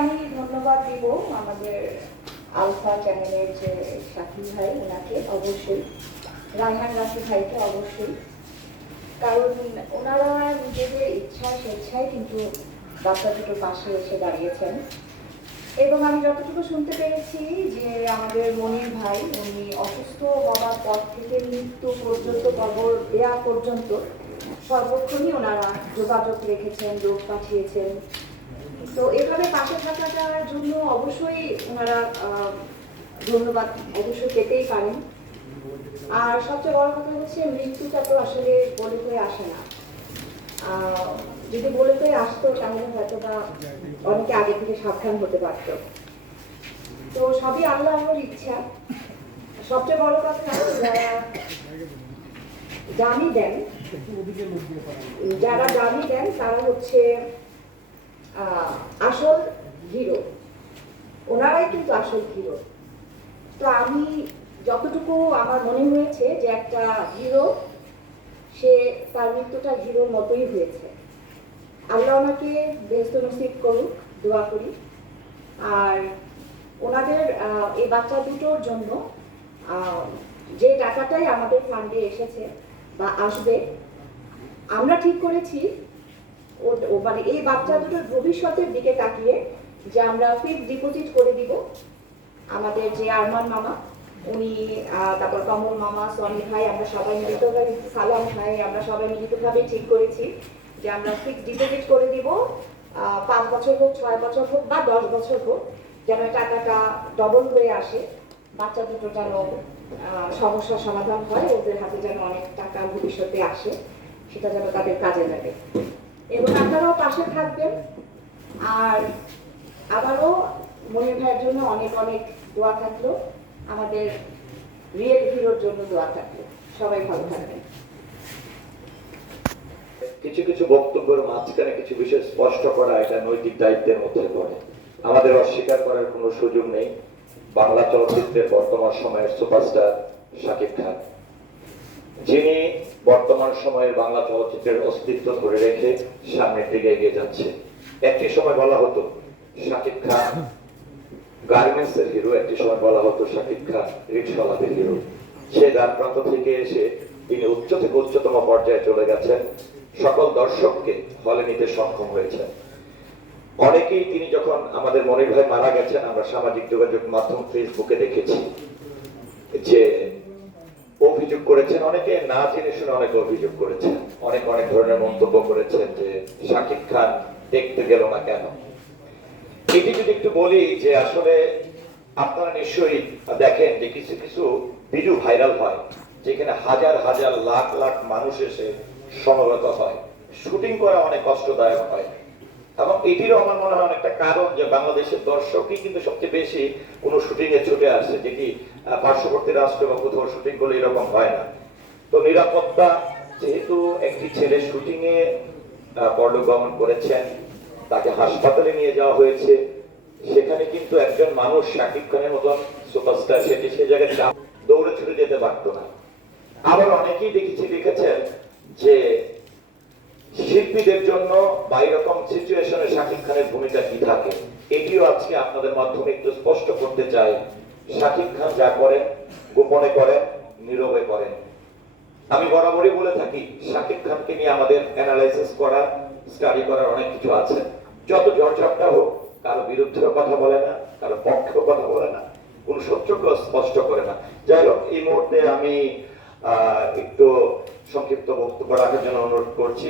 আমি ধন্যবাদ দিব আমাদের আলফা চ্যানেলের যে সাথী ভাই ওনাকে অবশ্যই, রায়হান রাফি ভাইকে অবশ্যই, কারণ ওনারা নিজেদের ইচ্ছা স্বেচ্ছায় কিন্তু বাচ্চা দুটোর পাশে এসে দাঁড়িয়েছেন। এবং আমি যতটুকু শুনতে পেরেছি যে আমাদের মনির ভাই উনি অসুস্থ হওয়ার পর থেকে মৃত্যু পর্যন্ত খবর দেওয়া পর্যন্ত সর্বক্ষণই ওনারা যোগাযোগ রেখেছেন, লোক পাঠিয়েছেন। তো এভাবে পাশে থাকাটার জন্য অবশ্যই ওনারা ধন্যবাদ অবশ্যই পেতেই পারেন। আর সবচেয়ে বড় কথা হচ্ছে মৃত্যুটা তো আসলে বলে হয়ে আসে না। যদি বলে হয়ে আসতো তাহলে হয়তো বা অনেকে আগে থেকে সাবধান হতে পারত। তো সবই আল্লাহর ইচ্ছা। সবচেয়ে বড় কথা যারা জানি দেন তারা হচ্ছে আসল হিরো, ওনারাই কিন্তু আসল হিরো। তো আমি যতটুকু আমার মনে হয়েছে যে একটা হিরো, সে তার মৃত্যুটা হিরোর মতোই হয়েছে। আল্লাহ ওনাকে বেহেশত নসিব করুক, দোয়া করি। আর ওনাদের এই বাচ্চা দুটোর জন্য যে টাকাটাই আমাদের ফান্ডে এসেছে বা আসবে, আমরা ঠিক করেছি মানে এই বাচ্চা দুটোর ভবিষ্যতের দিকে তাকিয়ে যে আমরা ফিক্সড ডিপোজিট করে দিব। আমাদের যে আরমান মামা উনি, তারপর কমল মামা, সনি ভাই, আমরা সবাই মিলিতভাবে, সালাম ভাই, আমরা সবাই মিলিতভাবে ঠিক করেছি যে আমরা ফিক্সড ডিপোজিট করে দিব। 5 বছর হোক, 6 বছর হোক বা 10 বছর হোক, যেন টাকাটা ডবল হয়ে আসে। বাচ্চা দুটো যেন সমস্যার সমাধান হয়, ওদের হাতে যেন অনেক টাকা ভবিষ্যতে আসে, সেটা যেন তাদের কাজে লাগে। এবং আপনারাও পাশে থাকবেন। আর আবারও মনির ভাইয়ের জন্য অনেক অনেক দোয়া থাকলো, আমাদের রিয়েল হিরোর জন্য দোয়া থাকলো। সবাই ভালো থাকবেন। কিছু কিছু বক্তব্যের মাঝখানে কিছু বিষয় স্পষ্ট করা এটা নৈতিক দায়িত্বের মধ্যে পড়ে। আমাদের অস্বীকার করার কোনো সুযোগ নেই, বাংলা চলচ্চিত্রের বর্তমান সময়ের সুপারস্টার শাকিব খান, যিনি বর্তমান সময়ের বাংলা চলচ্চিত্রের অস্তিত্ব ধরে রেখে সামনের দিকে এগিয়ে যাচ্ছে। একটি সময় বলা হতো শাকিব খান গার্মেন্টস এর হিরো, একটি সময় বলা হতো শাকিব খান রিক্সাওয়ালাদের হিরো। সে দ্বার প্রান্ত থেকে এসে তিনি উচ্চ থেকে উচ্চতম পর্যায়ে চলে গেছেন, সকল দর্শককে হলে নিতে সক্ষম হয়েছেন। অনেকেই তিনি যখন আমাদের মনির ভাই মারা গেছেন, আমরা সামাজিক যোগাযোগ মাধ্যম ফেসবুকে দেখেছি যে অভিযোগ করেছেন, অনেকে না জেনে শুনে অনেক অভিযোগ করেছেন, অনেক অনেক ধরনের মন্তব্য করেছেন যে শাকিব খান দেখতে গেল না কেন। এটি যদি একটু বলি যে আসলে আপনারা নিশ্চয়ই দেখেন যে কিছু কিছু ভিডিও ভাইরাল হয় যেখানে হাজার হাজার লাখ লাখ মানুষ এসে সমবেত হয়, শুটিং করা অনেক কষ্টদায়ক হয়। এবং এটিরও আমার মনে হয় অনেকটা কারণ যে বাংলাদেশের দর্শকই কিন্তু সবচেয়ে বেশি কোনো শুটিং এ ছুটে আসে, যেটি পার্শ্ববর্তী রাষ্ট্র বা কোথাও শুটিং করলে এরকম হয় না। তো নিরাপত্তা, যেহেতু একটি ছেলে শুটিং এ পরলোক গমন করেছেন, তাকে হাসপাতালে নিয়ে যাওয়া হয়েছে, সেখানে কিন্তু একজন মানুষ শাকিব খানের মতন সুপারস্টার সেটি সে জায়গায় দৌড়ে ছুটে যেতে পারতো না। আবার অনেকেই দেখেছেন যে শিল্পীদের জন্য বা এরকম সিচুয়েশনে শাকিব খানের ভূমিকা কি থাকে। এটিও আজকে আপনাদের মাধ্যমে একটু স্পষ্ট করতে চাই। শাকিব খান যা করেন গোপনে করেন, নীরবে করেন। আমি বরাবরই বলে থাকি শাকিব খানকে নিয়ে আমাদের অ্যানালাইসিস করা, স্টাডি করার অনেক কিছু আছে। যত ঝড়ঝাপটা হোক, কারো বিরুদ্ধেও কথা বলে না, কারো পক্ষেও কথা বলে না, কোন শত্রুকেও স্পষ্ট করে না। যাই হোক, এই মুহূর্তে আমি একটু সংক্ষিপ্ত বক্তব্য রাখার জন্য অনুরোধ করছি।